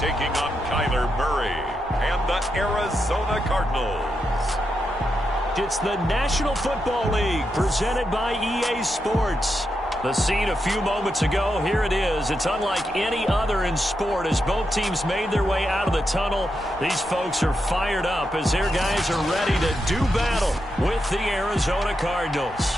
taking on Kyler Murray and the Arizona Cardinals. It's the National Football League presented by EA Sports. The scene a few moments ago, here it is. It's unlike any other in sport as both teams made their way out of the tunnel. These folks are fired up as their guys are ready to do battle with the Arizona Cardinals.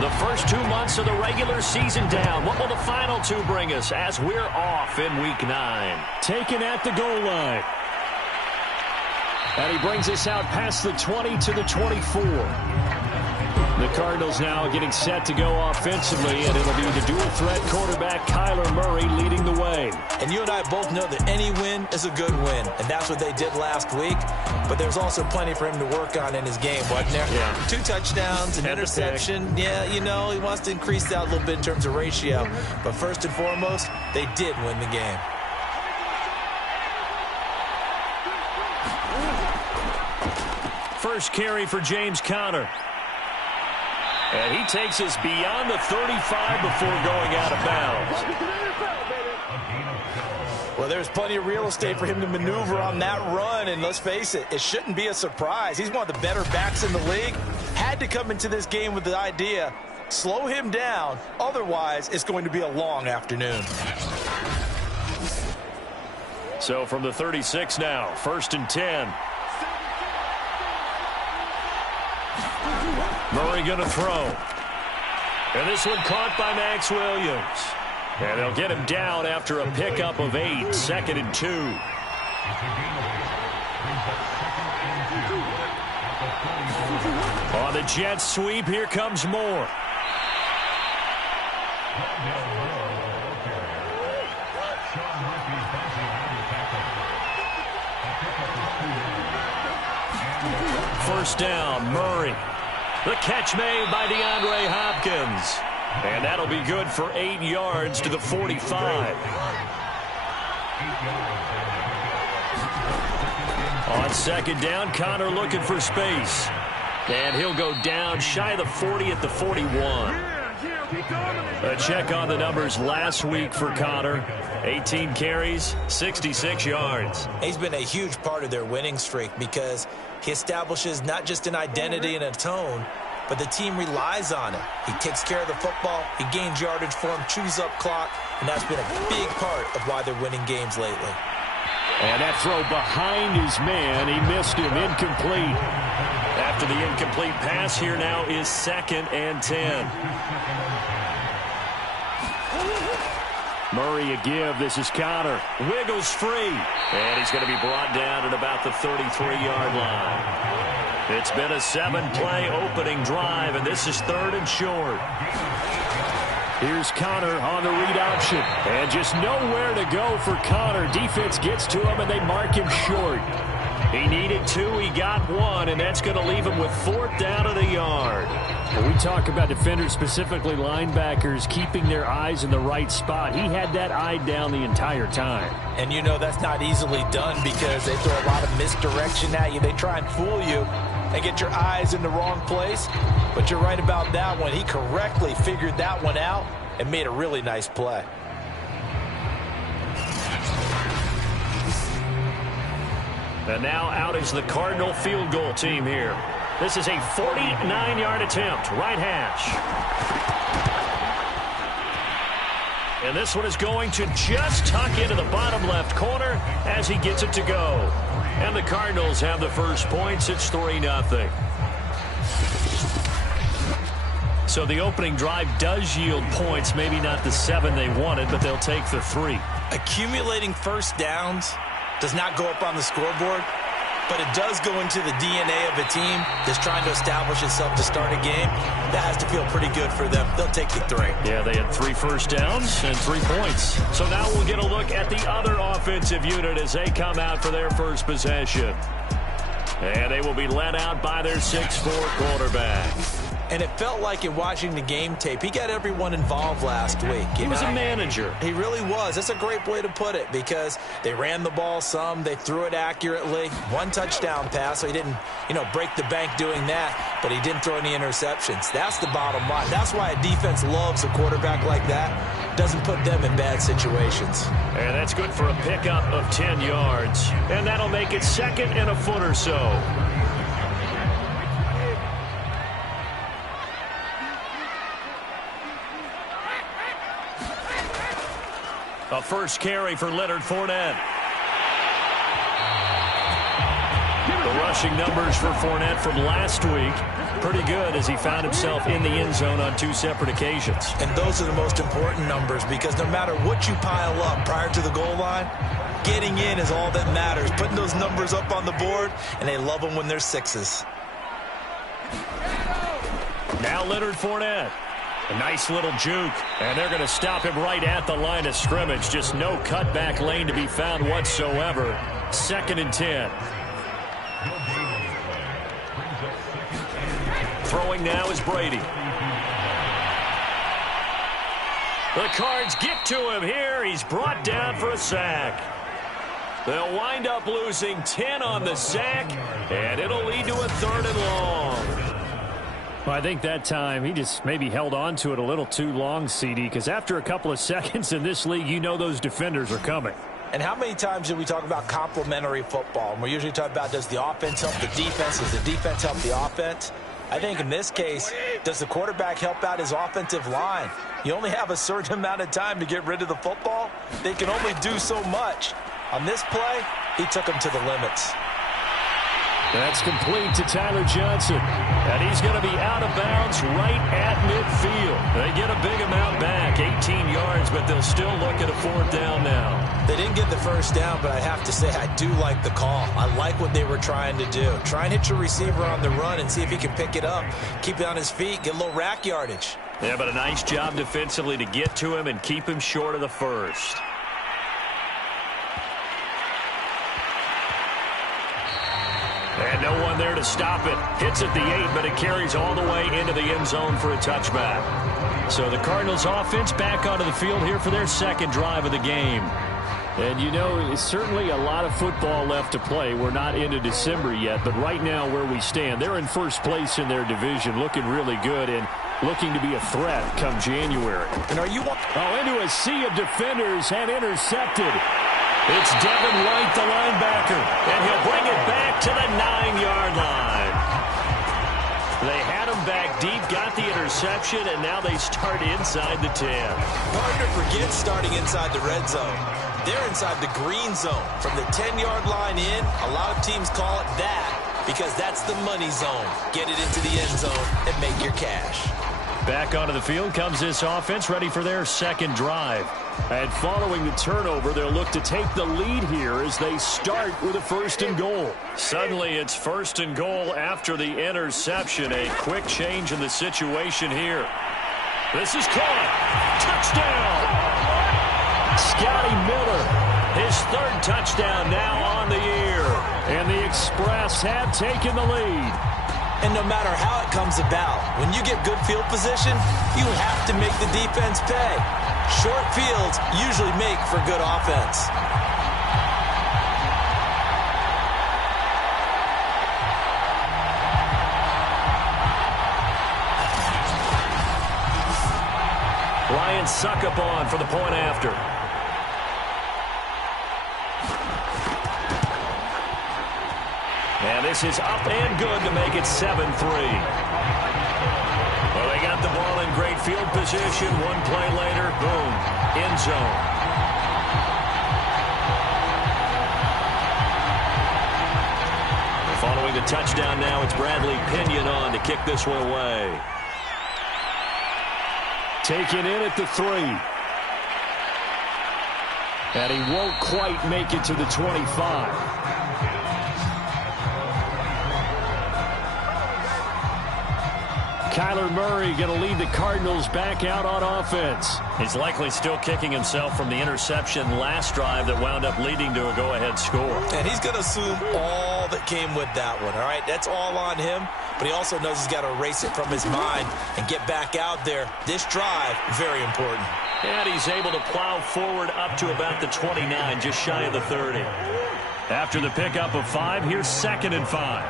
The first 2 months of the regular season down. What will the final two bring us as we're off in Week 9? Taken at the goal line. And he brings us out past the 20 to the 24. The Cardinals now getting set to go offensively, and it'll be the dual-threat quarterback Kyler Murray leading the way. And you and I both know that any win is a good win, and that's what they did last week. But there's also plenty for him to work on in his game, wasn't there? Yeah. 2 touchdowns, an interception. Yeah, you know, he wants to increase that a little bit in terms of ratio. But first and foremost, they did win the game. First carry for James Conner. And he takes us beyond the 35 before going out of bounds. Well, there's plenty of real estate for him to maneuver on that run, and let's face it, it shouldn't be a surprise. He's one of the better backs in the league. Had to come into this game with the idea, slow him down, otherwise it's going to be a long afternoon. So from the 36 now, 1st and 10. Murray going to throw. And this one caught by Max Williams. And they'll get him down after a pickup of 8, 2nd and 2. On the jet sweep, here comes Moore. First down, Murray. The catch made by DeAndre Hopkins. And that'll be good for 8 yards to the 45. On 2nd down, Conner looking for space. And he'll go down shy of the 40 at the 41. A check on the numbers last week for Conner. 18 carries, 66 yards. He's been a huge part of their winning streak because he establishes not just an identity and a tone, but the team relies on it. He takes care of the football, he gains yardage for him, chews up clock, and that's been a big part of why they're winning games lately. And that throw behind his man, he missed him, incomplete. After the incomplete pass, here now is 2nd and 10. Murray a give. This is Conner. Wiggles free. And he's going to be brought down at about the 33-yard line. It's been a 7-play opening drive, and this is 3rd and short. Here's Conner on the read option. And just nowhere to go for Conner. Defense gets to him, and they mark him short. He needed 2, he got 1, and that's going to leave him with 4th down of the yard. When we talk about defenders, specifically linebackers, keeping their eyes in the right spot, he had that eye down the entire time. And you know that's not easily done because they throw a lot of misdirection at you. They try and fool you and get your eyes in the wrong place. But you're right about that one. He correctly figured that one out and made a really nice play. And now out is the Cardinal field goal team here. This is a 49-yard attempt, right hash. And this one is going to just tuck into the bottom left corner as he gets it to go. And the Cardinals have the first points. It's 3-0. So the opening drive does yield points, maybe not the 7 they wanted, but they'll take the 3. Accumulating first downs does not go up on the scoreboard, but it does go into the DNA of a team that's trying to establish itself to start a game. That has to feel pretty good for them. They'll take the 3. Yeah, they had 3 first downs and 3 points. So now we'll get a look at the other offensive unit as they come out for their first possession. And they will be led out by their 6'4" quarterback. And it felt like in watching the game tape, he got everyone involved last week. He was a manager. He really was. That's a great way to put it because they ran the ball some. They threw it accurately. One touchdown pass, so he didn't, break the bank doing that, but he didn't throw any interceptions. That's the bottom line. That's why a defense loves a quarterback like that. Doesn't put them in bad situations. And that's good for a pickup of 10 yards. And that'll make it 2nd and a foot or so. A first carry for Leonard Fournette. The rushing numbers for Fournette from last week, pretty good as he found himself in the end zone on 2 separate occasions. And those are the most important numbers because no matter what you pile up prior to the goal line, getting in is all that matters. Putting those numbers up on the board, and they love them when they're 6s. Now Leonard Fournette. A nice little juke, and they're going to stop him right at the line of scrimmage. Just no cutback lane to be found whatsoever. 2nd and 10. Throwing now is Brady. The Cards get to him here. He's brought down for a sack. They'll wind up losing 10 on the sack, and it'll lead to a 3rd and long. Well, I think that time he just maybe held on to it a little too long, CD, because after a couple of seconds in this league, those defenders are coming. And how many times do we talk about complementary football? And we're usually talking about does the offense help the defense? Does the defense help the offense? I think in this case, does the quarterback help out his offensive line? You only have a certain amount of time to get rid of the football. They can only do so much. On this play, he took them to the limits. That's complete to Tyler Johnson. And he's going to be out of bounds right at midfield. They get a big amount back, 18 yards, but they'll still look at a 4th down now. They didn't get the first down, but I have to say I do like the call. I like what they were trying to do. Try and hit your receiver on the run and see if he can pick it up, keep it on his feet, get a little rack yardage. Yeah, but a nice job defensively to get to him and keep him short of the first. And no one there to stop it. Hits at the 8, but it carries all the way into the end zone for a touchback. So the Cardinals offense back onto the field here for their 2nd drive of the game. And it's certainly a lot of football left to play. We're not into December yet, but right now where we stand, they're in first place in their division, looking really good and looking to be a threat come January. And into a sea of defenders and intercepted. It's Devin White, the linebacker, and he'll bring it back to the 9-yard line. They had him back deep, got the interception, and now they start inside the 10. Hard to forget starting inside the red zone. They're inside the green zone. From the 10-yard line in, a lot of teams call it that because that's the money zone. Get it into the end zone and make your cash. Back onto the field comes this offense, ready for their 2nd drive. And following the turnover, they'll look to take the lead here as they start with a 1st and goal. Suddenly it's 1st and goal after the interception. A quick change in the situation here. This is caught. Touchdown! Scotty Miller, his 3rd touchdown now on the year. And the Express have taken the lead. And no matter how it comes about, when you get good field position, you have to make the defense pay. Short fields usually make for good offense. Ryan Succop for the point after. And this is up and good to make it 7-3. Well, they got the ball in great field position. One play later, boom, end zone. Following the touchdown now, it's Bradley Pinion on to kick this one away. Taken in at the 3. And he won't quite make it to the 25. Kyler Murray going to lead the Cardinals back out on offense. He's likely still kicking himself from the interception last drive that wound up leading to a go-ahead score. And he's going to assume all all that came with that one, all right? That's all on him, but he also knows he's got to erase it from his mind and get back out there. This drive, very important. And he's able to plow forward up to about the 29, just shy of the 30. After the pickup of 5, here's 2nd and 5.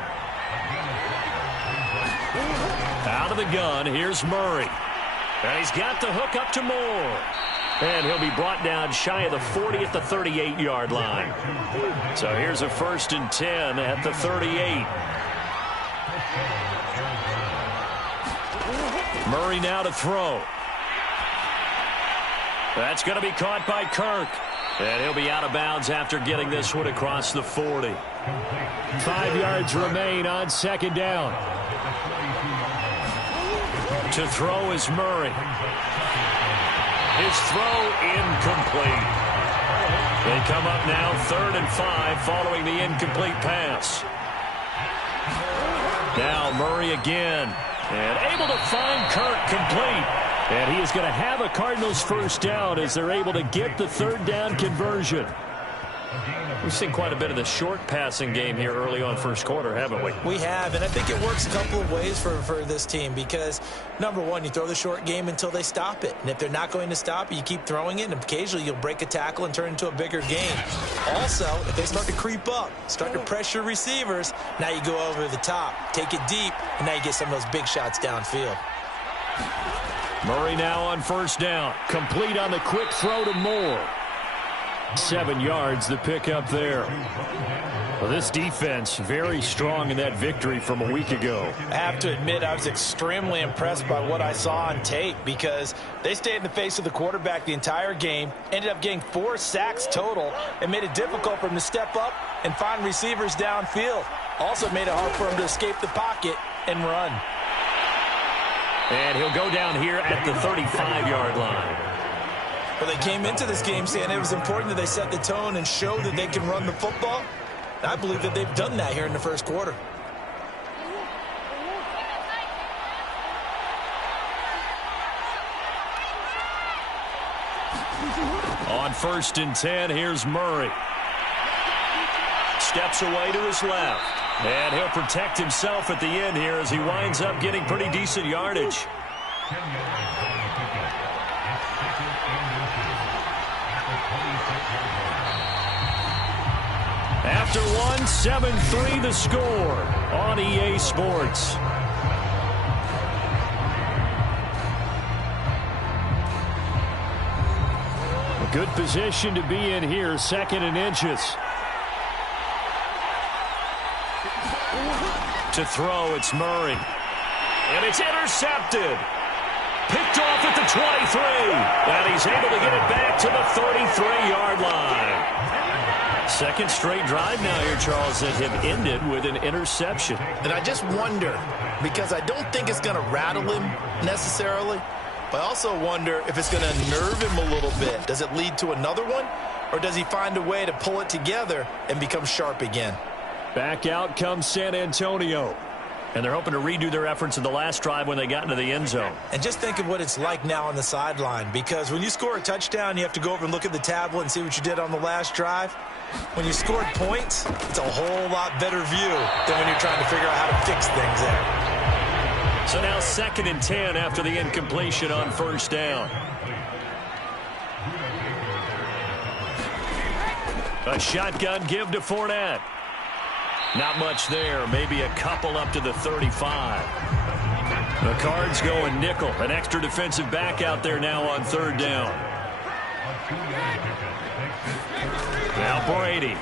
Out of the gun, here's Murray. And he's got the hook up to Moore. And he'll be brought down shy of the 40 at the 38-yard line. So here's a 1st and 10 at the 38. Murray now to throw. That's going to be caught by Kirk. And he'll be out of bounds after getting this one across the 40. 5 yards remain on 2nd down. To throw is Murray. His throw incomplete. They come up now 3rd and 5 following the incomplete pass. Now Murray again. And able to find Kirk complete. And he is going to have a Cardinals 1st down as they're able to get the 3rd down conversion. We've seen quite a bit of the short passing game here early on 1st quarter, haven't we? We have, and I think it works a couple of ways for this team because, number one, you throw the short game until they stop it. And if they're not going to stop it, you keep throwing it, and occasionally you'll break a tackle and turn it into a bigger game. Also, if they start to creep up, start to pressure receivers, now you go over the top, take it deep, and now you get some of those big shots downfield. Murray now on 1st down. Complete on the quick throw to Moore. 7 yards, the pickup there. Well, this defense very strong in that victory from a week ago. I have to admit, I was extremely impressed by what I saw on tape because they stayed in the face of the quarterback the entire game, ended up getting 4 sacks total, and made it difficult for him to step up and find receivers downfield. Also made it hard for him to escape the pocket and run. And he'll go down here at the 35-yard line. Well, they came into this game saying it was important that they set the tone and show that they can run the football. I believe that they've done that here in the 1st quarter. On 1st and 10, here's Murray. Steps away to his left. And he'll protect himself at the end here as he winds up getting pretty decent yardage. After one, 7-3 the score on EA Sports. A good position to be in here, 2nd and inches. To throw, it's Murray. And it's intercepted. Picked off at the 23. And he's able to get it back to the 33-yard line. 2nd straight drive now here, Charles, that have ended with an interception. And I just wonder, because I don't think it's going to rattle him necessarily, but I also wonder if it's going to unnerve him a little bit. Does it lead to another one, or does he find a way to pull it together and become sharp again? Back out comes San Antonio. And they're hoping to redo their efforts in the last drive when they got into the end zone. And just think of what it's like now on the sideline, because when you score a touchdown, you have to go over and look at the tablet and see what you did on the last drive. When you scored points, it's a whole lot better view than when you're trying to figure out how to fix things there. So now 2nd and 10 after the incompletion on 1st down. A shotgun give to Fournette. Not much there. Maybe a couple up to the 35. The Cards going nickel. An extra defensive back out there now on 3rd down. Now Brady.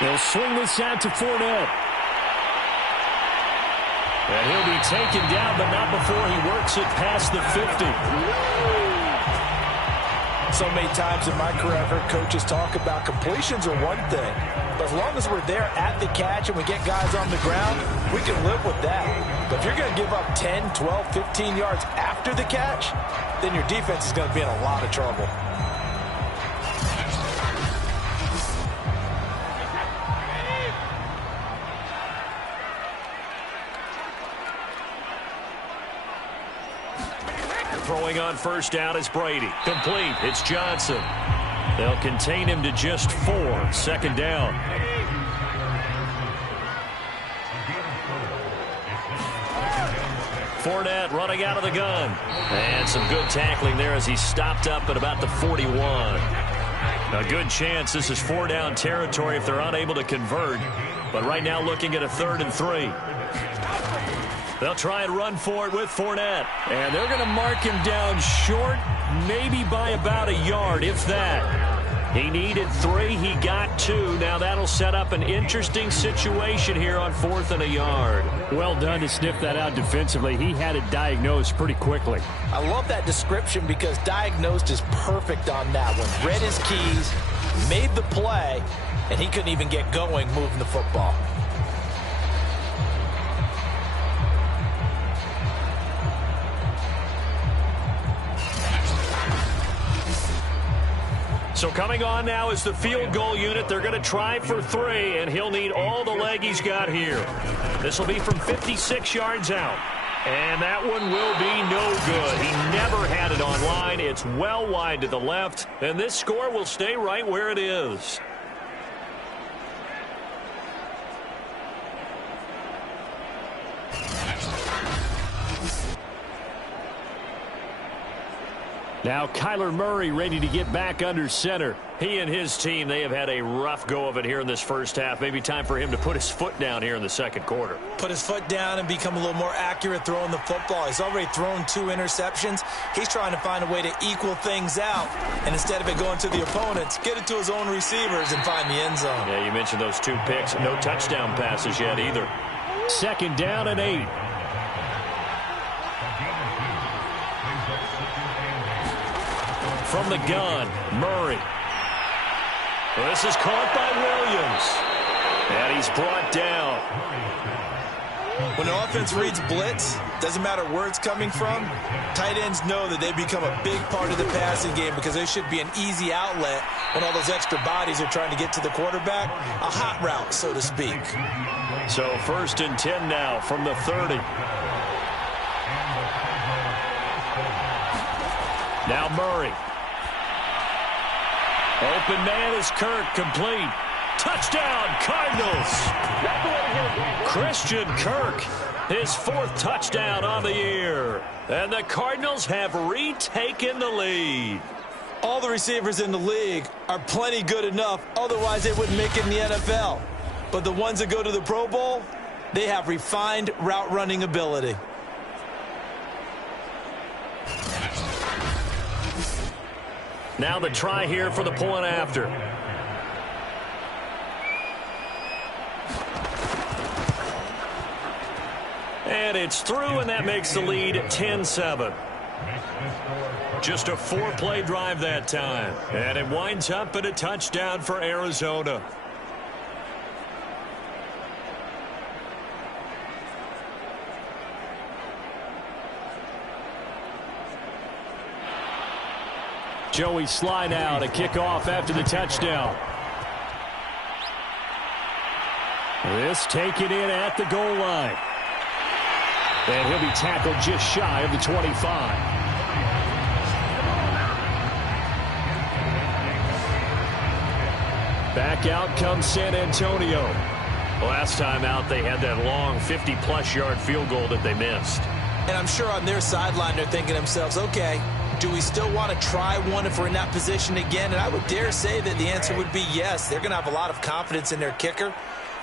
They'll swing this out to Fournette. And he'll be taken down, but not before he works it past the 50. So many times in my career, I've heard coaches talk about completions are one thing. But as long as we're there at the catch and we get guys on the ground, we can live with that. But if you're going to give up 10, 12, 15 yards after the catch, then your defense is going to be in a lot of trouble. Throwing on 1st down is Brady. Complete. It's Johnson. They'll contain him to just 4. Second down. Fournette running out of the gun. And some good tackling there as he stopped up at about the 41. A good chance this is 4-down territory if they're unable to convert. But right now looking at a 3rd and 3. They'll try and run for it with Fournette. And they're going to mark him down short, maybe by about a yard, if that. He needed 3. He got 2. Now that'll set up an interesting situation here on 4th and a yard. Well done to sniff that out defensively. He had it diagnosed pretty quickly. I love that description because diagnosed is perfect on that one. Read his keys, made the play, and he couldn't even get going moving the football. So coming on now is the field goal unit. They're going to try for 3, and he'll need all the leg he's got here. This will be from 56 yards out. And that one will be no good. He never had it on line. It's well wide to the left, and this score will stay right where it is. Now Kyler Murray ready to get back under center. He and his team, they have had a rough go of it here in this first half. Maybe time for him to put his foot down here in the second quarter. Put his foot down and become a little more accurate throwing the football. He's already thrown 2 interceptions. He's trying to find a way to equal things out. And instead of it going to the opponents, get it to his own receivers and find the end zone. Yeah, you mentioned those 2 picks. No touchdown passes yet either. 2nd down and 8. From the gun, Murray. This is caught by Williams. And he's brought down. When the offense reads blitz, doesn't matter where it's coming from, tight ends know that they become a big part of the passing game because there should be an easy outlet when all those extra bodies are trying to get to the quarterback. A hot route, so to speak. So 1st and 10 now from the 30. Now Murray. Open man is Kirk, complete. Touchdown, Cardinals. Christian Kirk, his 4th touchdown on the year. And the Cardinals have retaken the lead. All the receivers in the league are plenty good enough, otherwise they wouldn't make it in the NFL. But the ones that go to the Pro Bowl, they have refined route running ability. Now the try here for the point after. And it's through, and that makes the lead 10-7. Just a 4-play drive that time. And it winds up at a touchdown for Arizona. Joey slide out, a kickoff after the touchdown. This taken in at the goal line. And he'll be tackled just shy of the 25. Back out comes San Antonio. Last time out, they had that long 50-plus yard field goal that they missed. And I'm sure on their sideline they're thinking to themselves, okay, do we still want to try one if we're in that position again? And I would dare say that the answer would be yes. They're going to have a lot of confidence in their kicker.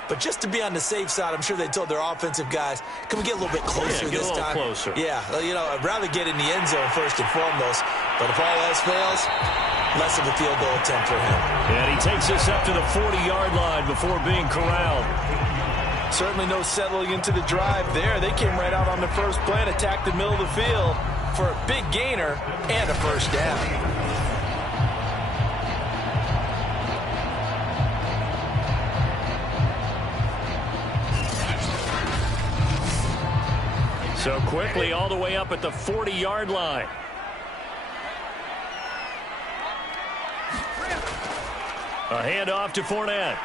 But just to be on the safe side, I'm sure they told their offensive guys, can we get a little bit closer this time? Get a little closer. Yeah, you know, I'd rather get in the end zone first and foremost. But if all else fails, less of a field goal attempt for him. And he takes this up to the 40-yard line before being corralled. Certainly no settling into the drive there. They came right out on the first play and attacked the middle of the field for a big gainer and a first down. So quickly all the way up at the 40-yard line. A handoff to Fournette.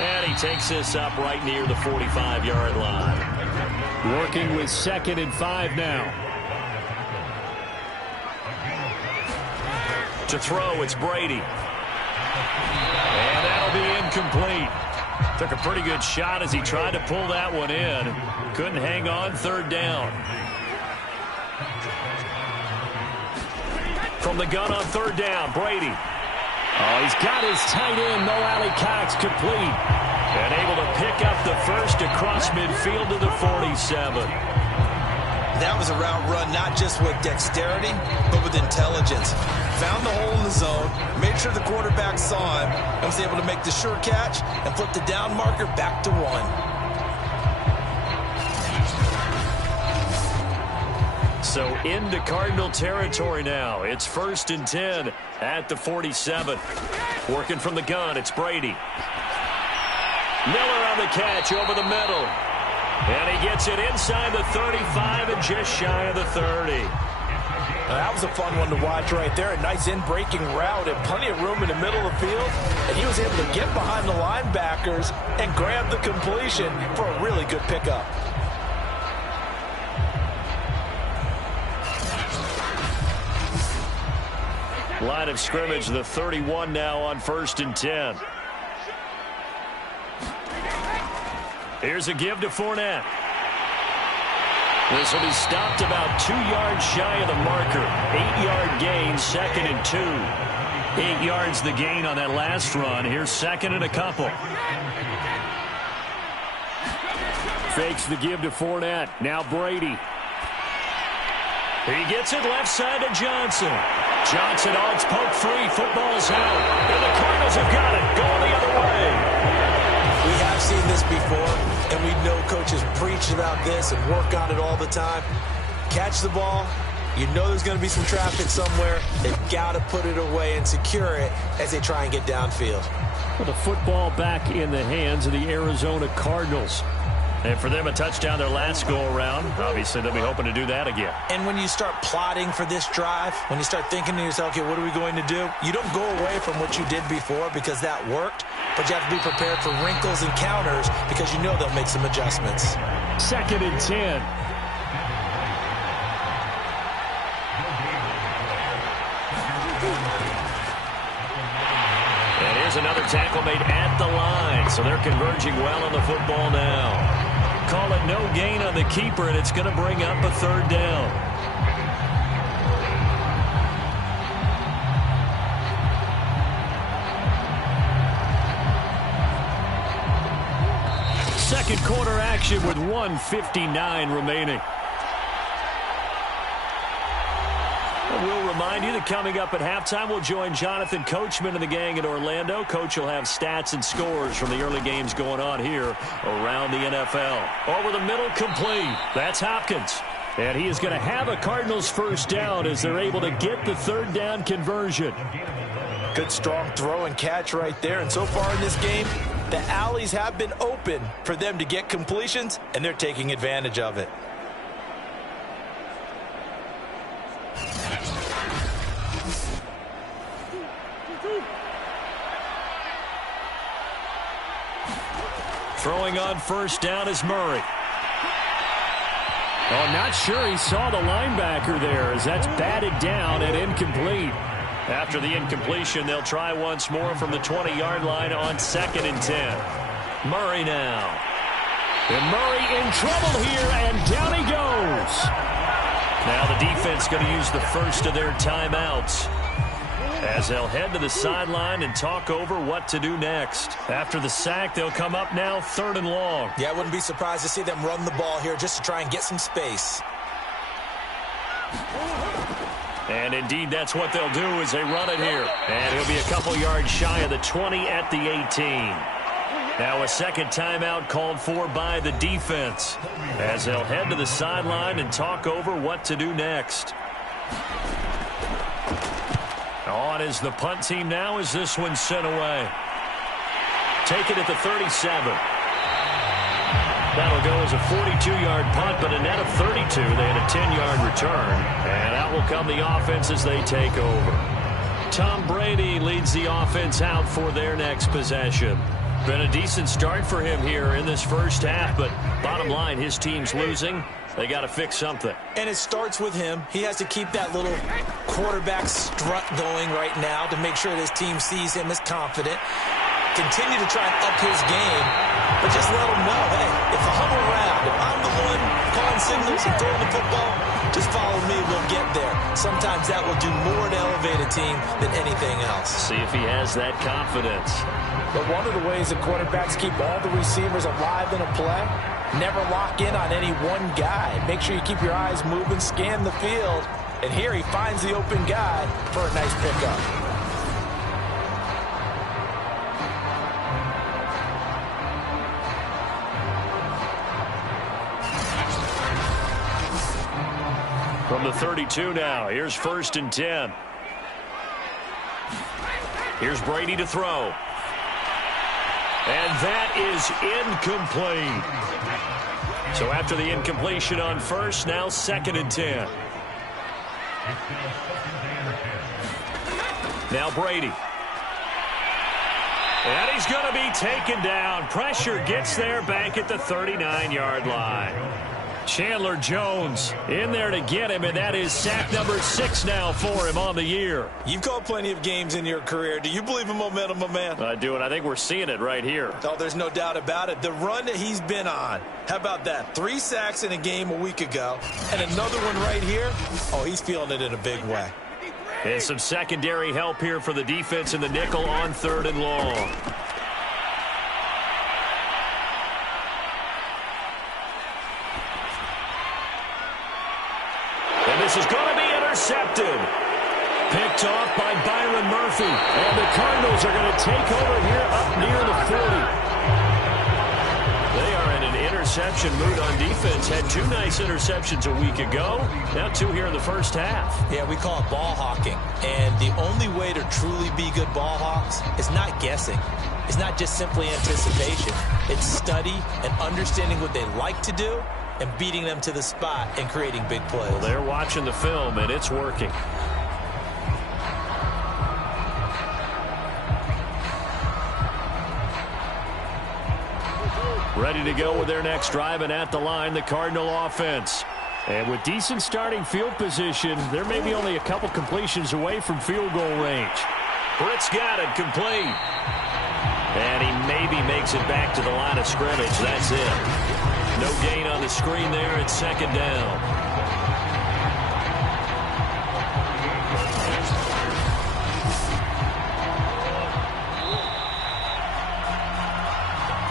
And he takes this up right near the 45-yard line. Working with 2nd and 5 now. To throw, it's Brady. And that'll be incomplete. Took a pretty good shot as he tried to pull that one in. Couldn't hang on. Third down. From the gun on third down, Brady. Oh, he's got his tight end, Mo Alley Cox, complete. And able to pick up the first across midfield to the 47. That was a route run not just with dexterity, but with intelligence. Found the hole in the zone, made sure the quarterback saw him, and was able to make the sure catch and flip the down marker back to 1. So into Cardinal territory now. It's 1st and 10 at the 47. Working from the gun, it's Brady. Miller on the catch over the middle. And he gets it inside the 35 and just shy of the 30. That was a fun one to watch right there. A nice in-breaking route and plenty of room in the middle of the field. And he was able to get behind the linebackers and grab the completion for a really good pickup. Line of scrimmage, the 31 now on 1st and 10. Here's a give to Fournette. This will be stopped about 2 yards shy of the marker. 8-yard gain, 2nd and 2. 8 yards the gain on that last run. Here's 2nd and a couple. Fakes the give to Fournette. Now Brady. He gets it left side to Johnson. Johnson, oh, it's poked free. Football's out. And the Cardinals have got it. Going the other way. We have seen this before, and we know coaches preach about this and work on it all the time. Catch the ball. You know there's going to be some traffic somewhere. They've got to put it away and secure it as they try and get downfield. Well, the football back in the hands of the Arizona Cardinals. And for them, a touchdown their last go-around. Obviously, they'll be hoping to do that again. And when you start plotting for this drive, when you start thinking to yourself, okay, what are we going to do? You don't go away from what you did before because that worked, but you have to be prepared for wrinkles and counters because you know they'll make some adjustments. 2nd and 10. And here's another tackle made at the line, so they're converging well on the football now. Call it no gain on the keeper, and it's going to bring up a 3rd down. Second quarter action with 1:59 remaining. We'll remind you that coming up at halftime, we'll join Jonathan Coachman and the gang in Orlando. Coach will have stats and scores from the early games going on here around the NFL. Over the middle, complete. That's Hopkins. And he is going to have a Cardinals first down as they're able to get the 3rd down conversion. Good strong throw and catch right there. And so far in this game, the alleys have been open for them to get completions, and they're taking advantage of it. Throwing on first down is Murray. Oh, not sure he saw the linebacker there as that's batted down and incomplete. After the incompletion, they'll try once more from the 20-yard line on 2nd and 10. Murray now. And Murray in trouble here, and down he goes. Now the defense going to use the first of their timeouts as they'll head to the sideline and talk over what to do next. After the sack, they'll come up now 3rd and long. Yeah, I wouldn't be surprised to see them run the ball here just to try and get some space. And indeed, that's what they'll do as they run it here. And he'll be a couple yards shy of the 20 at the 18. Now a second timeout called for by the defense as they'll head to the sideline and talk over what to do next. On is the punt team now as this one's sent away. Take it at the 37. That'll go as a 42-yard punt, but a net of 32. They had a 10-yard return. And out will come the offense as they take over. Tom Brady leads the offense out for their next possession. Been a decent start for him here in this first half, but bottom line, his team's losing. They got to fix something. And it starts with him. He has to keep that little quarterback strut going right now to make sure this team sees him as confident. Continue to try and up his game, but just let him know, hey, if I'm around, if I'm the one calling signals and throwing the football, just follow me, we'll get there. Sometimes that will do more to elevate a team than anything else. See if he has that confidence. But one of the ways that quarterbacks keep all the receivers alive in a play, never lock in on any one guy. Make sure you keep your eyes moving, scan the field, and here he finds the open guy for a nice pickup. From the 32 now, here's 1st and 10. Here's Brady to throw. And that is incomplete. So after the incompletion on first, now 2nd and 10. Now Brady. And he's going to be taken down. Pressure gets there back at the 39-yard line. Chandler Jones in there to get him, and that is sack number 6 now for him on the year. You've called plenty of games in your career. Do you believe in momentum, my man? I do, and I think we're seeing it right here. Oh, there's no doubt about it. The run that he's been on, how about that? 3 sacks in a game a week ago, and another one right here. Oh, he's feeling it in a big way. And some secondary help here for the defense in the nickel on 3rd and long. This is going to be intercepted. Picked off by Byron Murphy. And the Cardinals are going to take over here up near the 40. They are in an interception mood on defense. Had 2 nice interceptions a week ago. Now 2 here in the first half. Yeah, we call it ball hawking. And the only way to truly be good ball hawks is not guessing. It's not just simply anticipation. It's study and understanding what they like to do and beating them to the spot and creating big plays. Well, they're watching the film, and it's working. Ready to go with their next drive, and at the line, the Cardinal offense. And with decent starting field position, they're maybe only a couple completions away from field goal range. Britt's got it complete. And he maybe makes it back to the line of scrimmage. That's it. No gain on the screen there. It's 2nd down.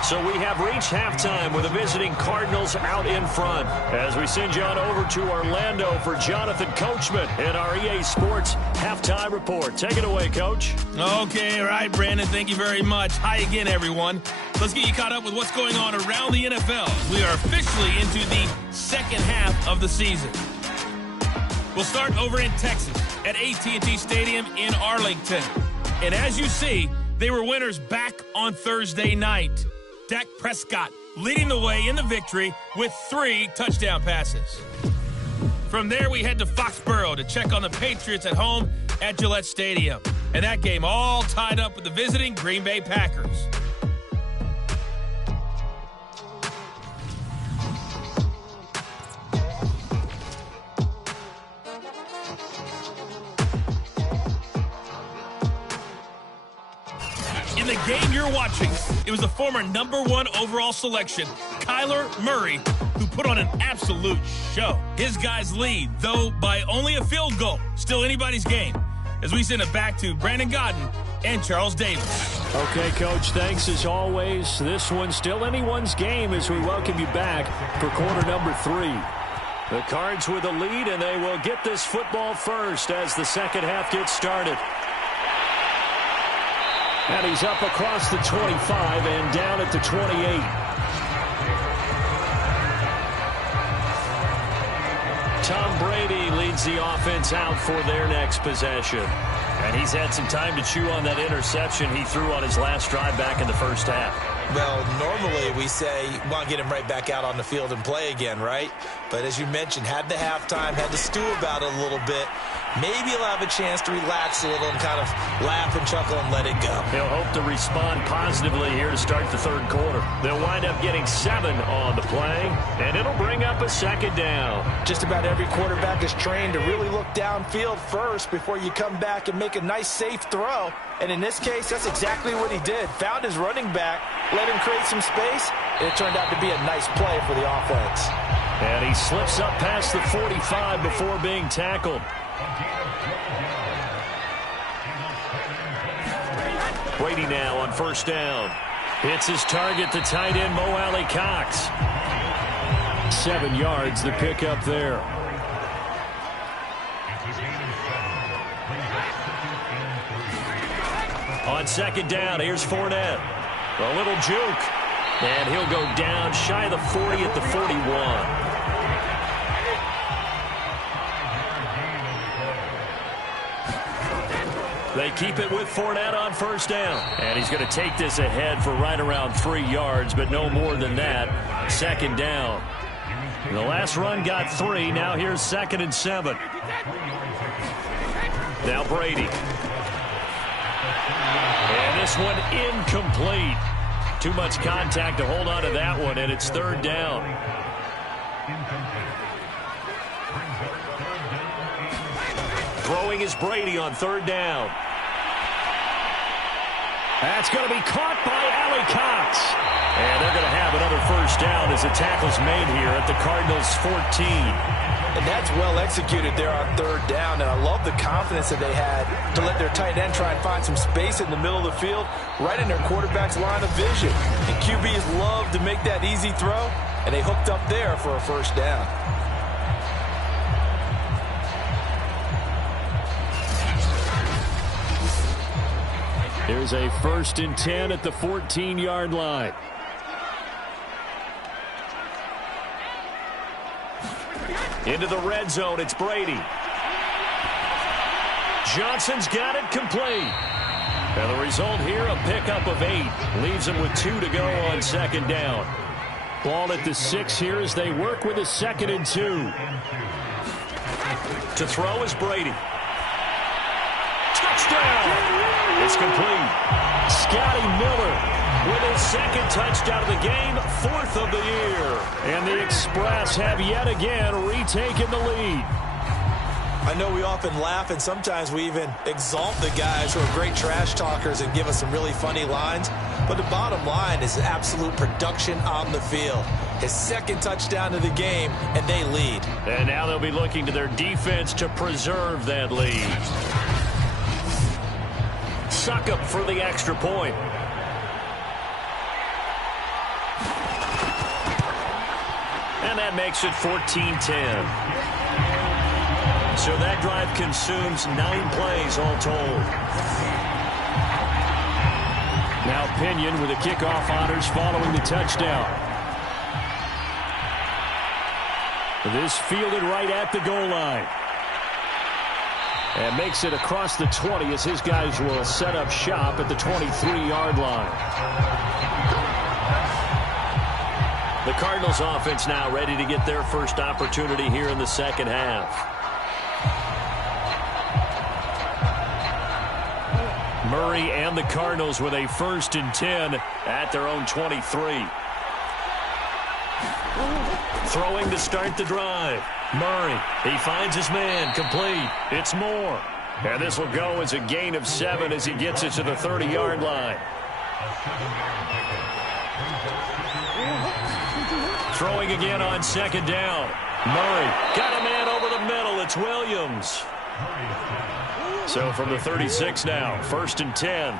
So we have reached halftime with the visiting Cardinals out in front. As we send you on over to Orlando for Jonathan Coachman in our EA Sports Halftime Report. Take it away, Coach. Okay, all right, Brandon. Thank you very much. Hi again, everyone. Let's get you caught up with what's going on around the NFL. We are officially into the second half of the season. We'll start over in Texas at AT&T Stadium in Arlington. And as you see, they were winners back on Thursday night. Dak Prescott leading the way in the victory with 3 touchdown passes. From there, we head to Foxborough to check on the Patriots at home at Gillette Stadium. And that game all tied up with the visiting Green Bay Packers. In the game you're watching, it was the former #1 overall selection, Kyler Murray, who put on an absolute show. His guys lead, though by only a field goal. Still anybody's game. As we send it back to Brandon Godden and Charles Davis. Okay, Coach, thanks as always. This one's still anyone's game as we welcome you back for quarter number 3. The Cards with a lead, and they will get this football first as the second half gets started. And he's up across the 25 and down at the 28. Tom Brady leads the offense out for their next possession. And he's had some time to chew on that interception he threw on his last drive back in the first half. Well, normally we say, want to get him right back out on the field and play again, right? But as you mentioned, had the halftime, had to stew about it a little bit. maybe he'll have a chance to relax a little and kind of laugh and chuckle and let it go. He'll hope to respond positively here to start the third quarter. They'll wind up getting 7 on the play, and it'll bring up a second down. Just about every quarterback is trained to really look downfield first before you come back and make a nice, safe throw. And in this case, that's exactly what he did. Found his running back, let him create some space, and it turned out to be a nice play for the offense. And he slips up past the 45 before being tackled. Brady now on first down. Hits his target, the tight end, Mo Alley Cox. 7 yards, the pickup there. On second down, here's Fournette. A little juke. And he'll go down shy of the 40 at the 41. They keep it with Fournette on first down. And he's going to take this ahead for right around 3 yards, but no more than that. Second down. The last run got 3. Now here's 2nd and 7. Now Brady. And this one incomplete. Too much contact to hold on to that one, and it's 3rd down. Throwing is Brady on 3rd down. That's going to be caught by Alley Cox. And they're going to have another first down as the tackle's made here at the Cardinals' 14. And that's well executed there on 3rd down. And I love the confidence that they had to let their tight end try and find some space in the middle of the field, right in their quarterback's line of vision. And QBs love to make that easy throw, and they hooked up there for a first down. Here's a 1st and 10 at the 14-yard line. Into the red zone, it's Brady. Johnson's got it complete. And the result here, a pickup of 8. Leaves him with 2 to go on second down. Ball at the 6 here as they work with a 2nd and 2. To throw is Brady. Touchdown! It's complete. Scotty Miller with his 2nd touchdown of the game, 4th of the year. And the Express have yet again retaken the lead. I know we often laugh, and sometimes we even exalt the guys who are great trash talkers and give us some really funny lines. But the bottom line is absolute production on the field. His 2nd touchdown of the game, and they lead. And now they'll be looking to their defense to preserve that lead. Suckup for the extra point. And that makes it 14-10. So that drive consumes 9 plays all told. Now Pinion with the kickoff honors following the touchdown. This fielded right at the goal line. And makes it across the 20 as his guys will set up shop at the 23-yard line. The Cardinals offense now ready to get their first opportunity here in the second half. Murray and the Cardinals with a 1st and 10 at their own 23. Throwing to start the drive. Murray, he finds his man, complete. It's Moore. And this will go as a gain of 7 as he gets it to the 30-yard line. Throwing again on second down. Murray got a man over the middle. It's Williams. So from the 36 now, 1st and 10.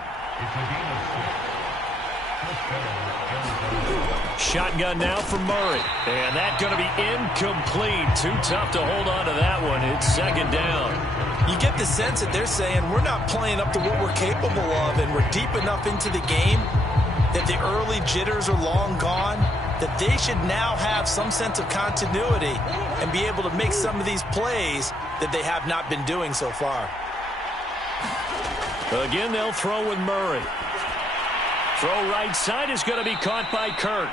Shotgun now for Murray. And that's going to be incomplete. Too tough to hold on to that one. It's 2nd down. You get the sense that they're saying we're not playing up to what we're capable of, and we're deep enough into the game that the early jitters are long gone, that they should now have some sense of continuity and be able to make some of these plays that they have not been doing so far. Again, they'll throw with Murray. Throw right side is going to be caught by Kirk.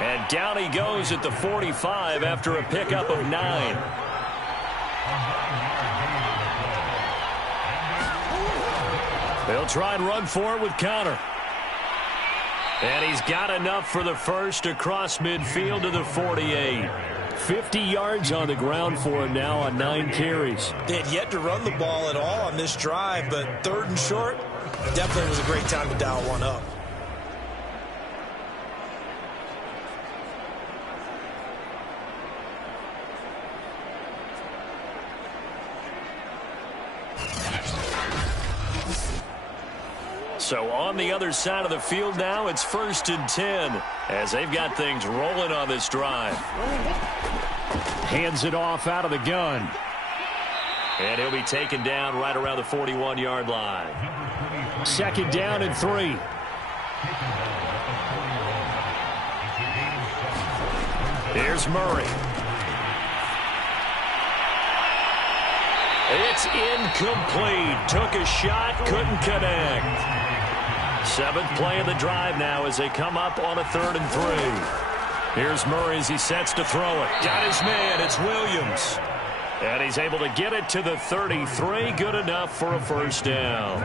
And down he goes at the 45 after a pickup of 9. He'll try and run for it with Connor. And he's got enough for the first across midfield to the 48. 50 yards on the ground for him now on 9 carries. They had yet to run the ball at all on this drive, but 3rd and short, definitely was a great time to dial one up. So on the other side of the field now, it's 1st and 10 as they've got things rolling on this drive. Hands it off out of the gun. And he'll be taken down right around the 41-yard line. 2nd down and 3. Here's Murray. It's incomplete. Took a shot, couldn't connect. 7th play of the drive now as they come up on a 3rd and 3. Here's Murray as he sets to throw it. Got his man. It's Williams. And he's able to get it to the 33. Good enough for a 1st down.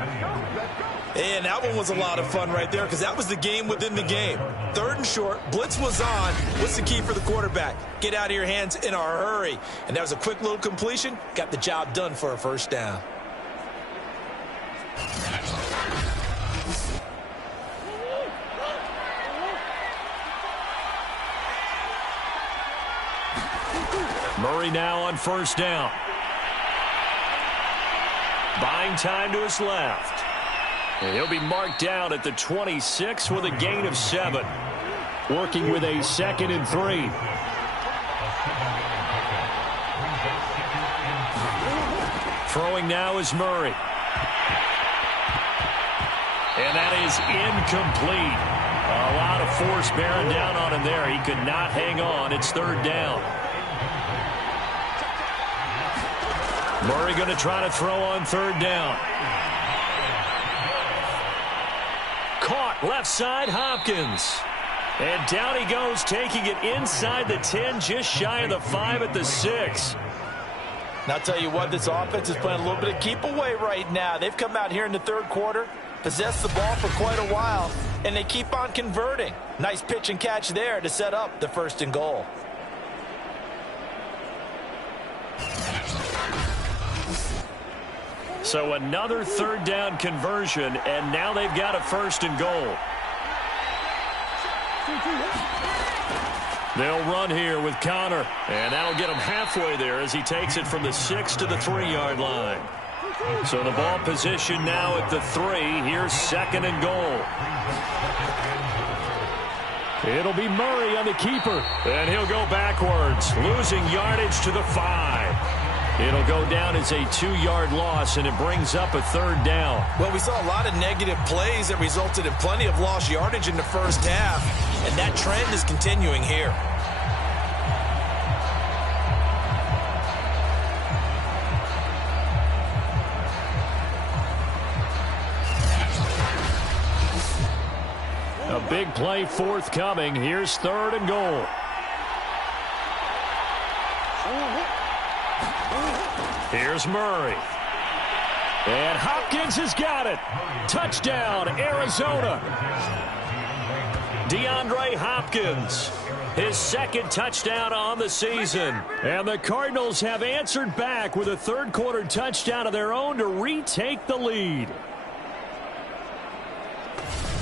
And that one was a lot of fun right there because that was the game within the game. 3rd and short, blitz was on. What's the key for the quarterback? Get out of your hands in a hurry. And that was a quick little completion. Got the job done for a 1st down. Murray now on 1st down. Buying time to his left. And he'll be marked down at the 26 with a gain of 7. Working with a 2nd and 3. Throwing now is Murray. And that is incomplete. A lot of force bearing down on him there. He could not hang on. It's 3rd down. Murray going to try to throw on 3rd down. Caught left side, Hopkins. And down he goes, taking it inside the 10, just shy of the 5 at the 6. And I'll tell you what, this offense is playing a little bit of keep away right now. They've come out here in the 3rd quarter, possessed the ball for quite a while, and they keep on converting. Nice pitch and catch there to set up the 1st and goal. So another 3rd down conversion, and now they've got a 1st and goal. They'll run here with Connor, and that'll get him halfway there as he takes it from the 6 to the 3-yard line. So the ball position now at the 3. Here's 2nd and goal. It'll be Murray on the keeper. And he'll go backwards, losing yardage to the 5. It'll go down as a 2-yard loss, and it brings up a 3rd down. Well, we saw a lot of negative plays that resulted in plenty of lost yardage in the 1st half, and that trend is continuing here. A big play forthcoming. Here's 3rd and goal. Here's Murray. And Hopkins has got it. Touchdown, Arizona. DeAndre Hopkins, his 2nd touchdown on the season. And the Cardinals have answered back with a 3rd quarter touchdown of their own to retake the lead.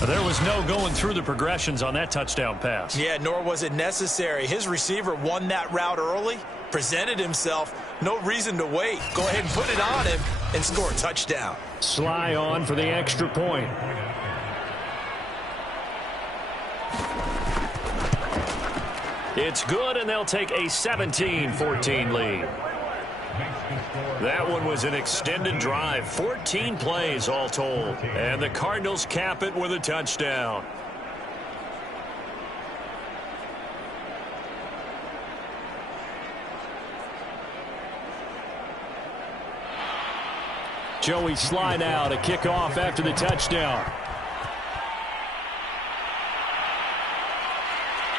There was no going through the progressions on that touchdown pass. Yeah, nor was it necessary. His receiver won that route early, presented himself, no reason to wait. Go ahead and put it on him and score a touchdown. Sly on for the extra point. It's good, and they'll take a 17-14 lead. That one was an extended drive, 14 plays all told. And the Cardinals cap it with a touchdown. Joey Sly now to kick off after the touchdown.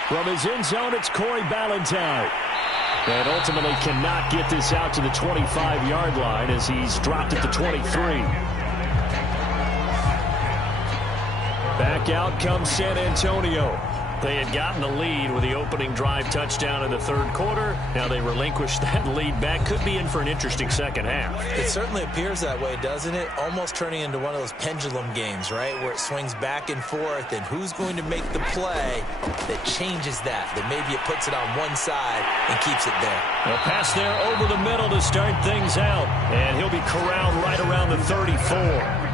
From his end zone, it's Corey Ballantyne. And ultimately cannot get this out to the 25-yard line as he's dropped at the 23. Back out comes San Antonio. They had gotten the lead with the opening drive touchdown in the third quarter. Now they relinquished that lead back. Could be in for an interesting second half. It certainly appears that way, doesn't it? Almost turning into one of those pendulum games, right, where it swings back and forth, and who's going to make the play that changes that maybe it puts it on one side and keeps it there. A pass there over the middle to start things out, and he'll be corralled right around the 34.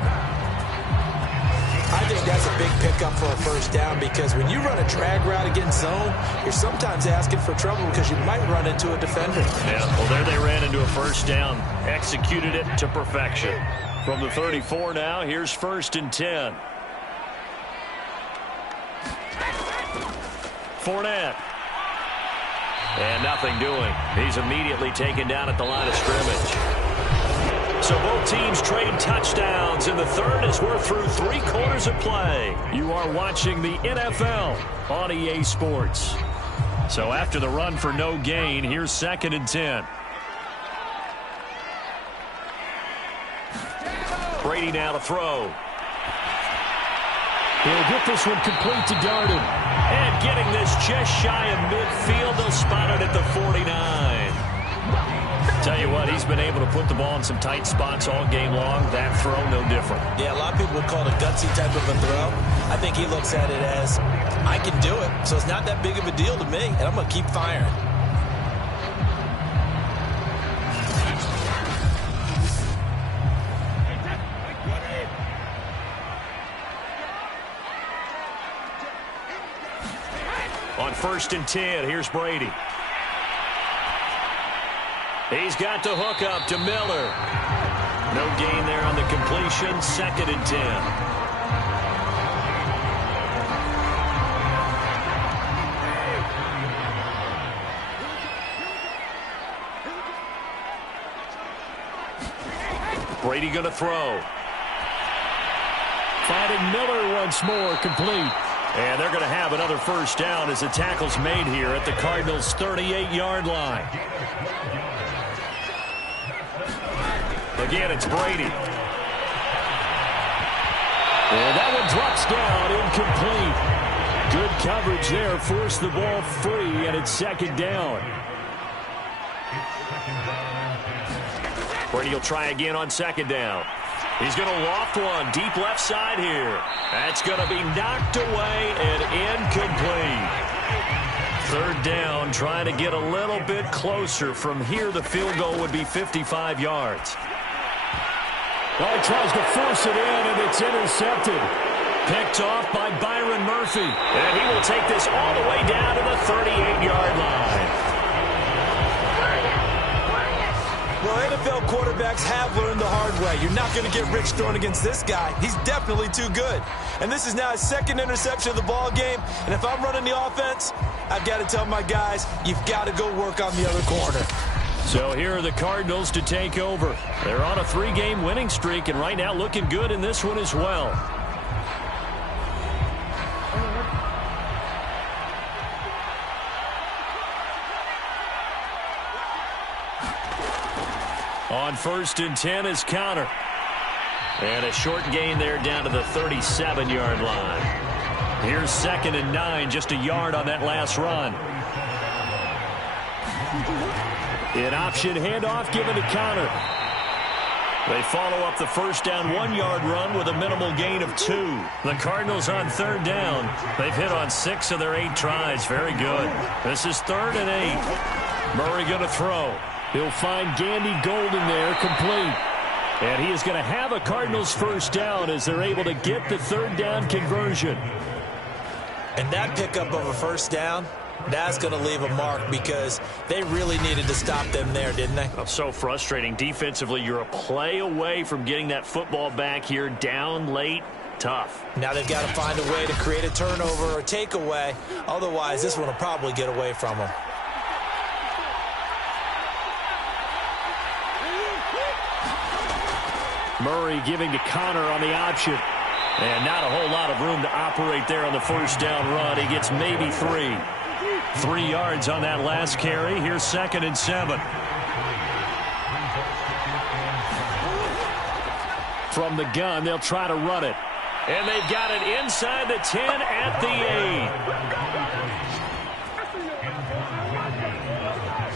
I think that's a big pickup for a first down, because when you run a drag route against zone, you're sometimes asking for trouble because you might run into a defender. Yeah, well, there they ran into a first down. Executed it to perfection. From the 34 now, here's 1st and 10. Fournette. And nothing doing. He's immediately taken down at the line of scrimmage. So both teams trade touchdowns in the third as we're through 3 quarters of play. You are watching the NFL on EA Sports. So after the run for no gain, here's 2nd and 10. Brady now to throw. He'll get this one complete to Darden. And getting this just shy of midfield. They'll spot it at the 49. Tell you what, he's been able to put the ball in some tight spots all game long. That throw, no different. Yeah, a lot of people would call it a gutsy type of a throw. I think he looks at it as, I can do it, so it's not that big of a deal to me, and I'm going to keep firing. On 1st and 10, here's Brady. He's got the hook up to Miller. No gain there on the completion. 2nd and 10. Brady going to throw. Finding Miller once more, complete. And they're going to have another first down as the tackle's made here at the Cardinals' 38-yard line. Again, it's Brady. And that one drops down, incomplete. Good coverage there, forced the ball free, and it's 2nd down. Brady will try again on 2nd down. He's going to loft one deep left side here. That's going to be knocked away and incomplete. 3rd down, trying to get a little bit closer. From here, the field goal would be 55 yards. Well, he tries to force it in, and it's intercepted. Picked off by Byron Murphy. And he will take this all the way down to the 38-yard line. Well, NFL quarterbacks have learned the hard way. You're not going to get rich throwing against this guy. He's definitely too good. And this is now his 2nd interception of the ball game. And if I'm running the offense, I've got to tell my guys, you've got to go work on the other corner. So here are the Cardinals to take over. They're on a 3-game winning streak, and right now looking good in this one as well. On 1st and 10 is Connor. And a short gain there down to the 37-yard line. Here's 2nd and 9, just a yard on that last run. An option handoff given to Connor. They follow up the first down 1-yard run with a minimal gain of 2. The Cardinals on 3rd down. They've hit on 6 of their 8 tries. Very good. This is 3rd and 8. Murray going to throw. He'll find Gandy Golden there, complete. And he is going to have a Cardinals first down as they're able to get the 3rd down conversion. And that pickup of a first down, that's going to leave a mark because they really needed to stop them there, didn't they? Oh, so frustrating. Defensively, you're a play away from getting that football back here down late. Tough. Now they've got to find a way to create a turnover or takeaway. Otherwise, this one will probably get away from them. Murray giving to Connor on the option. And not a whole lot of room to operate there on the first down run. He gets maybe 3. 3 yards on that last carry. Here's 2nd and 7. From the gun, they'll try to run it. And they've got it inside the 10 at the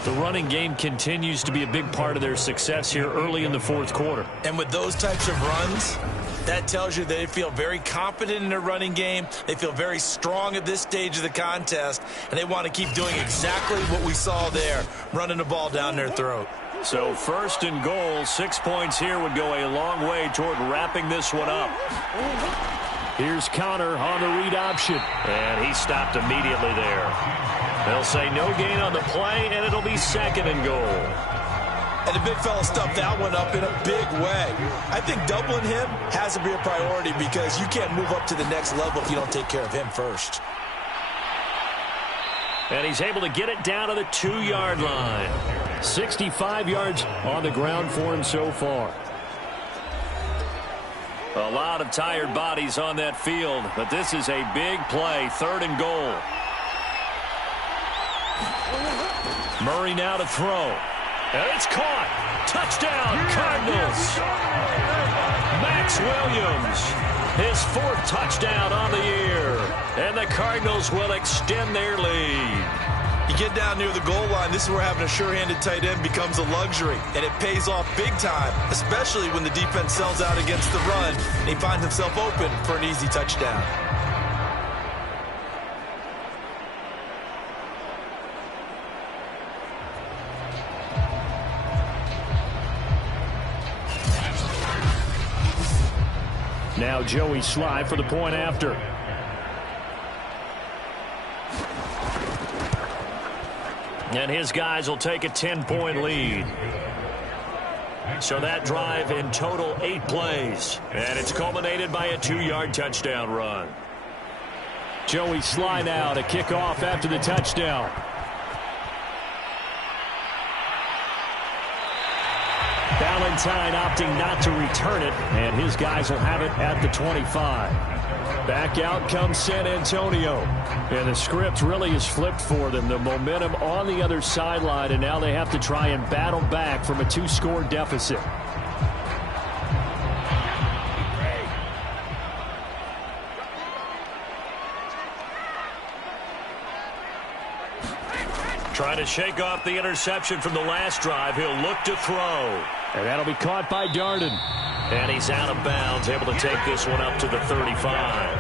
8. The running game continues to be a big part of their success here early in the fourth quarter. And with those types of runs, that tells you they feel very confident in their running game. They feel very strong at this stage of the contest, and they want to keep doing exactly what we saw there, running the ball down their throat. So first and goal, 6 points here would go a long way toward wrapping this one up. Here's Connor on the read option. And he stopped immediately there. They'll say no gain on the play, and it'll be second and goal. And the big fella stuffed that one up in a big way. I think doubling him has to be a priority because you can't move up to the next level if you don't take care of him first. And he's able to get it down to the 2-yard line. 65 yards on the ground for him so far. A lot of tired bodies on that field, but this is a big play, third and goal. Murray now to throw. And it's caught. Touchdown, Cardinals. Max Williams, his 4th touchdown on the year. And the Cardinals will extend their lead. You get down near the goal line, this is where having a sure-handed tight end becomes a luxury, and it pays off big time, especially when the defense sells out against the run, and he finds himself open for an easy touchdown. Now Joey Sly for the point after. And his guys will take a 10-point lead. So that drive in total 8 plays. And it's culminated by a 2-yard touchdown run. Joey Sly now to kick off after the touchdown. Valentine opting not to return it, and his guys will have it at the 25. Back out comes San Antonio. And the script really is flipped for them. The momentum on the other sideline, and now they have to try and battle back from a 2-score deficit. Trying to shake off the interception from the last drive. He'll look to throw. And that'll be caught by Darden. And he's out of bounds, able to take this one up to the 35.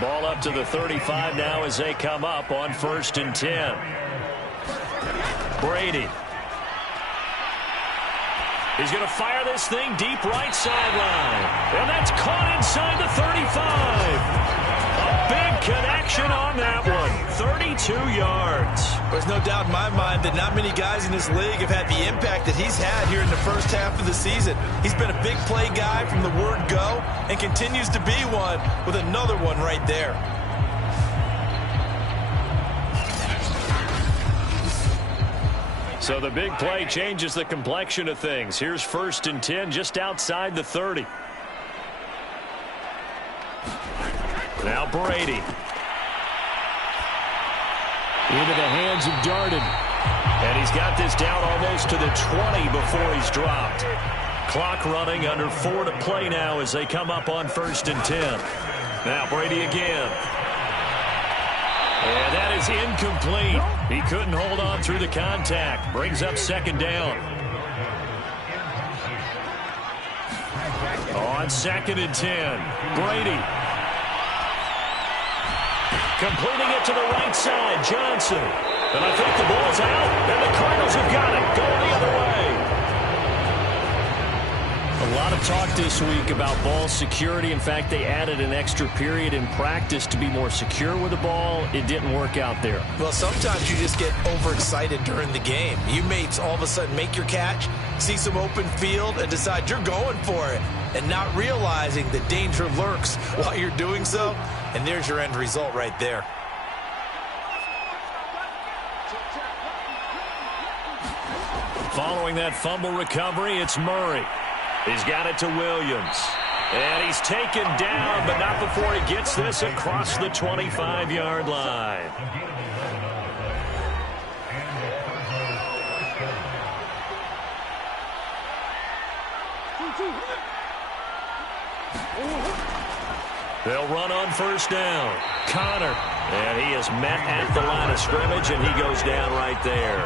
Ball up to the 35 now as they come up on 1st and 10. Brady. He's going to fire this thing deep right sideline. And that's caught inside the 35. A big connection on that one. 32 yards. There's no doubt in my mind that not many guys in this league have had the impact that he's had here in the first half of the season. He's been a big play guy from the word go and continues to be one with another one right there. So the big play changes the complexion of things. Here's 1st and 10 just outside the 30. Now Brady. Into the hands of Darden. And he's got this down almost to the 20 before he's dropped. Clock running, under 4 to play now as they come up on 1st and 10. Now Brady again. And that is incomplete. He couldn't hold on through the contact. Brings up 2nd down. On 2nd and 10, Brady. Completing it to the right side, Johnson. And I think the ball's out, and the Cardinals have got it. Going the other way. A lot of talk this week about ball security. In fact, they added an extra period in practice to be more secure with the ball. It didn't work out there. Well, sometimes you just get overexcited during the game. You may all of a sudden make your catch, see some open field, and decide you're going for it, and not realizing the danger lurks while you're doing so. And there's your end result right there. Following that fumble recovery, it's Murray. He's got it to Williams. And he's taken down, but not before he gets this across the 25-yard line. They'll run on first down. Connor. And he is met at the line of scrimmage, and he goes down right there.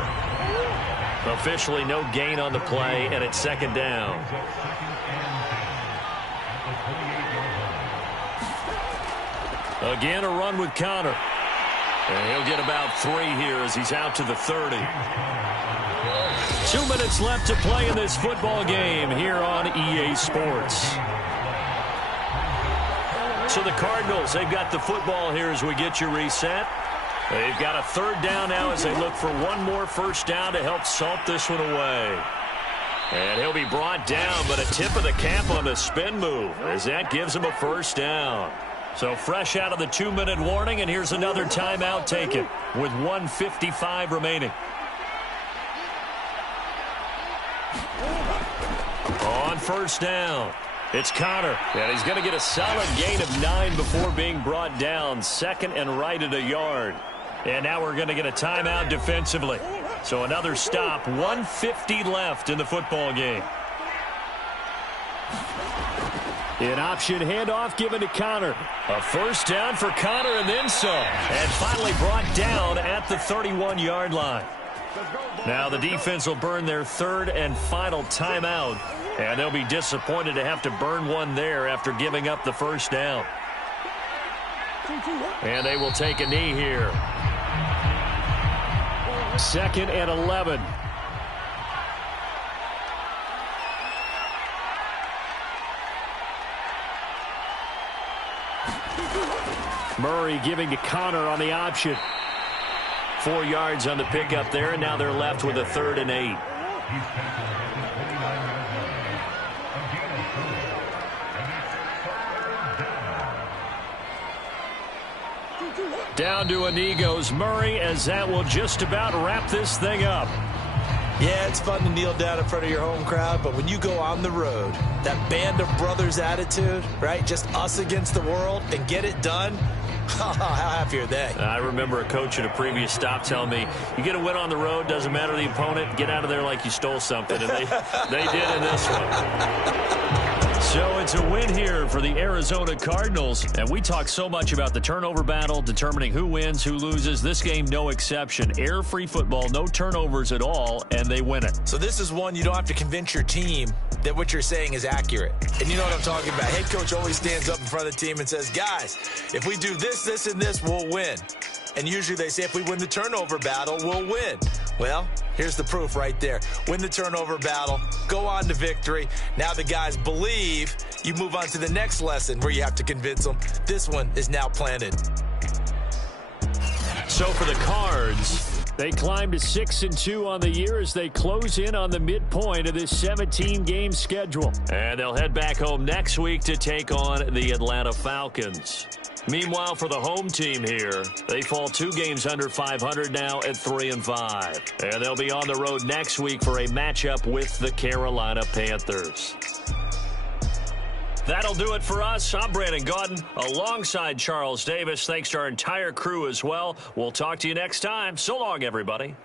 Officially no gain on the play, and it's second down. Again, a run with Connor. And he'll get about 3 here as he's out to the 30. 2 minutes left to play in this football game here on EA Sports. So the Cardinals, they've got the football here as we get you reset. They've got a third down now as they look for one more first down to help salt this one away. And he'll be brought down, but a tip of the cap on the spin move as that gives him a first down. So fresh out of the 2-minute warning, and here's another timeout taken with 1:55 remaining. On first down, it's Connor, and he's going to get a solid gain of 9 before being brought down. Second and right at a yard. And now we're going to get a timeout defensively. So another stop, 1:50 left in the football game. An option handoff given to Connor. A first down for Connor and then some. And finally brought down at the 31-yard line. Now the defense will burn their third and final timeout. And they'll be disappointed to have to burn one there after giving up the first down. And they will take a knee here. Second and 11. Murray giving to Connor on the option. 4 yards on the pickup there, and now they're left with a 3rd and 8. Down to a knee goes Murray, as that will just about wrap this thing up. Yeah, it's fun to kneel down in front of your home crowd, but when you go on the road, that band of brothers attitude, right? Just us against the world and get it done. How happy are they? I remember a coach at a previous stop telling me, you get a win on the road, doesn't matter the opponent, get out of there like you stole something. And they did in this one. So it's a win here for the Arizona Cardinals. And we talk so much about the turnover battle, determining who wins, who loses. This game, no exception. Air-free football, no turnovers at all, and they win it. So this is one you don't have to convince your team that what you're saying is accurate. And you know what I'm talking about. Head coach always stands up in front of the team and says, guys, if we do this, this, and this, we'll win. And usually they say if we win the turnover battle, we'll win. Well, here's the proof right there. Win the turnover battle, go on to victory. Now the guys believe. You move on to the next lesson where you have to convince them. This one is now planted. So for the Cards, they climb to 6-2 on the year as they close in on the midpoint of this 17-game schedule. And they'll head back home next week to take on the Atlanta Falcons. Meanwhile, for the home team here, they fall 2 games under 500 now at 3-5. And they'll be on the road next week for a matchup with the Carolina Panthers. That'll do it for us. I'm Brandon Gaudin alongside Charles Davis. Thanks to our entire crew as well. We'll talk to you next time. So long, everybody.